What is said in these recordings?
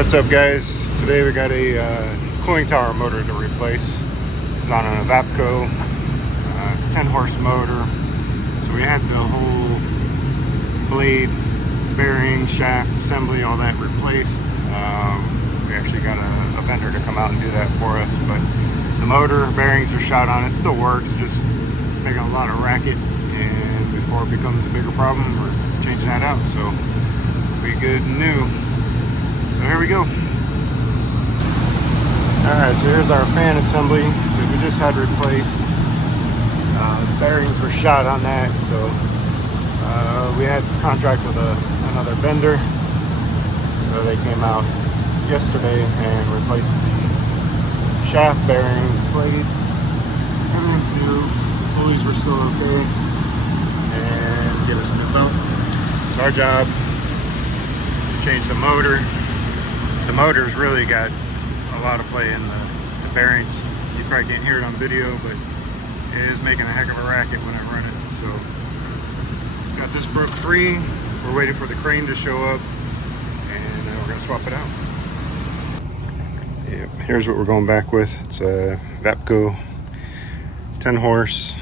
What's up, guys? Today we got a cooling tower motor to replace. This is on an Evapco. It's a 10 horse motor. So we had the whole blade, bearing, shaft, assembly, all that replaced. We actually got a vendor to come out and do that for us, but the motor bearings are shot on. It still works, just making a lot of racket, and before it becomes a bigger problem, we're changing that out. So it'll be good and new. So here we go. Alright, so here's our fan assembly that we just had replaced. The bearings were shot on that, so we had contract with another vendor. So they came out yesterday and replaced the shaft bearings, blade. Everything's new. The pulleys were still okay. And get us a new belt. It's our job to change the motor. The motor's really got a lot of play in the bearings. You probably can't hear it on video, but it is making a heck of a racket when I run it. So got this broke free. We're waiting for the crane to show up, and we're gonna swap it out. Yep, here's what we're going back with. It's a Evapco 10 horse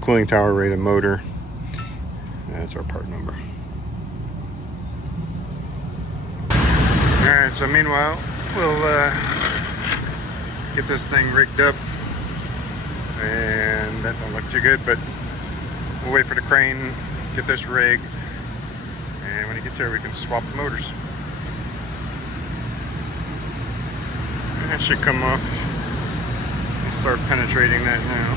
cooling tower rated motor. That's our part number. Alright, so meanwhile, we'll get this thing rigged up, and that don't look too good, but we'll wait for the crane, get this rigged, and when he gets here we can swap the motors. And that should come off and start penetrating that now.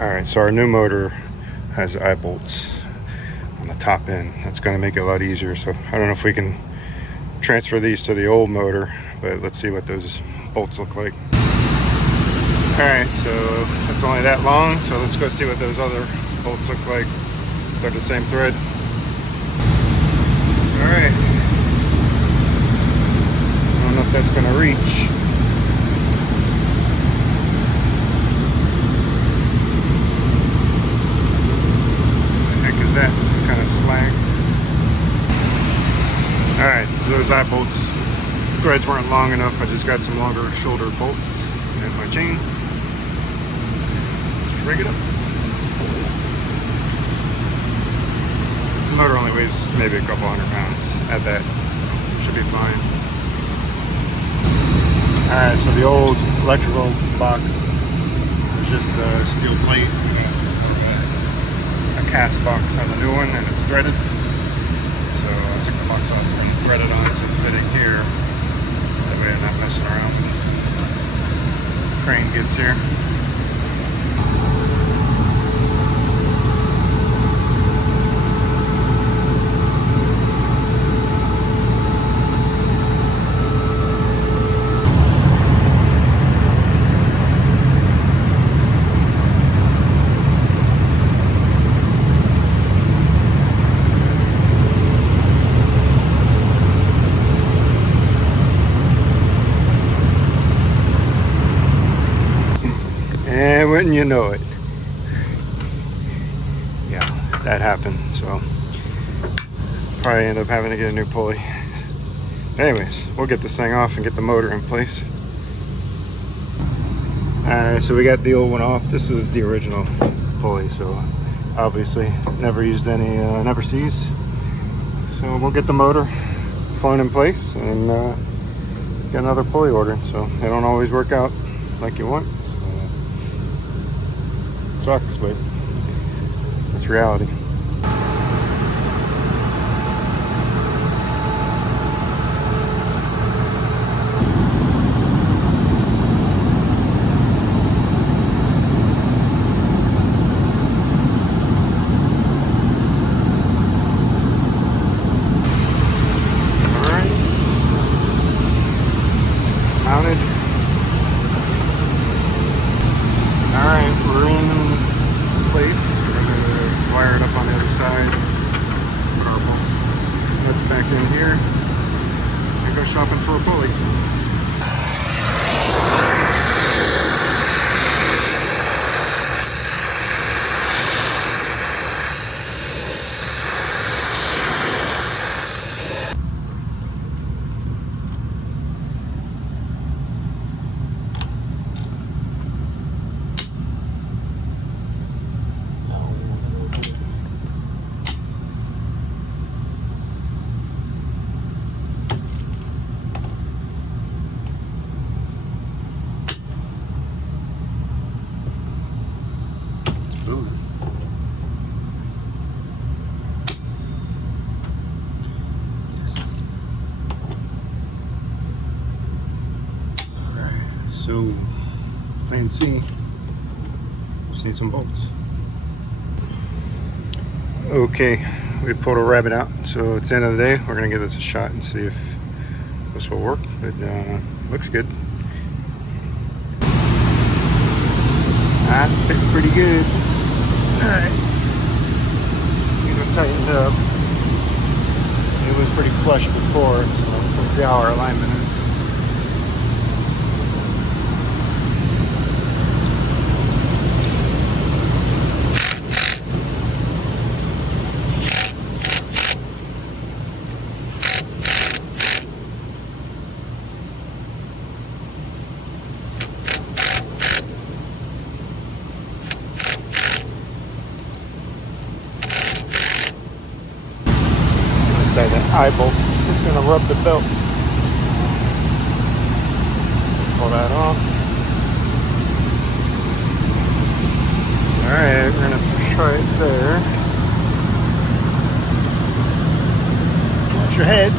Alright, so our new motor has eye bolts on the top end. That's going to make it a lot easier. So I don't know if we can transfer these to the old motor, but let's see what those bolts look like. Alright, so that's only that long, so let's go see what those other bolts look like. They're the same thread. Alright. I don't know if that's going to reach. That kind of slag. Alright, so those eye bolts threads weren't long enough. I just got some longer shoulder bolts and my chain. Just rig it up. The motor only weighs maybe a couple 100 pounds at that, so should be fine. Alright, so the old electrical box was just a steel plate. Cast box on the new one, and it's threaded, so I took the box off and threaded on to fitting here. That way I'm not messing around when the crane gets here. And wouldn't you know it, yeah, that happened. So probably end up having to get a new pulley. Anyways, we'll get this thing off and get the motor in place. Alright, so we got the old one off. This is the original pulley, so obviously never used any never sees. So we'll get the motor flown in place and get another pulley ordered. So they don't always work out like you want. Sucks, but that's reality. Alright. Mounted. Alright, we're in place. We're going to wire it up on the other side, put our bolts nuts back in here, and go shopping for a pulley. moving. Alright, so plan C. Just need some bolts. Okay, we pulled a rabbit out, so it's the end of the day. We're gonna give this a shot and see if this will work. But looks good. That fit pretty good. Alright. Get it tightened up. It was pretty flush before, so we'll see how our alignment is. Inside that eye bolt, it's going to rub the belt. Pull that off. Alright, we're going to push right there. Watch your head.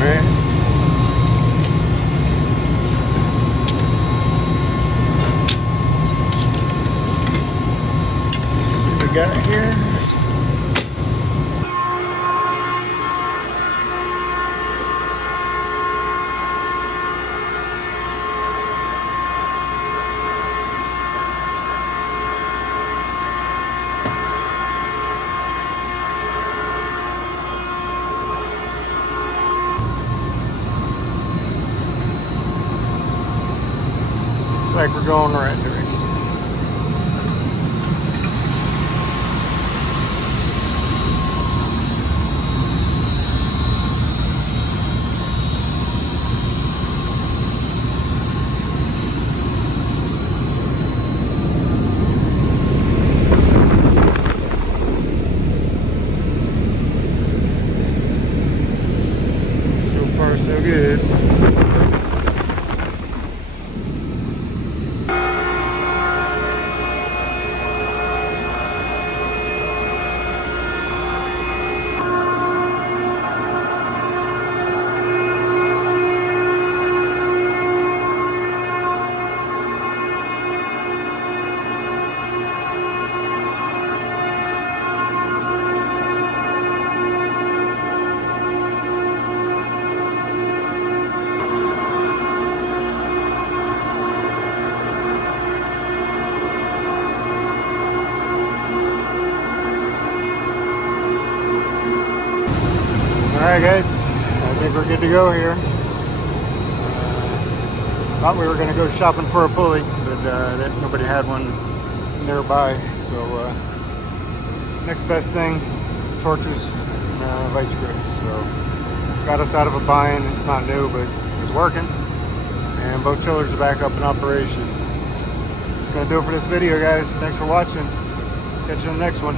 Alright. Got it here. Looks like we're going the right direction. So good. Alright guys, I think we're good to go here. Thought we were going to go shopping for a pulley, but nobody had one nearby. So next best thing, torches, vice grips. So got us out of a bind. It's not new, but it's working. And both chillers are back up in operation. That's going to do it for this video guys. Thanks for watching. Catch you in the next one.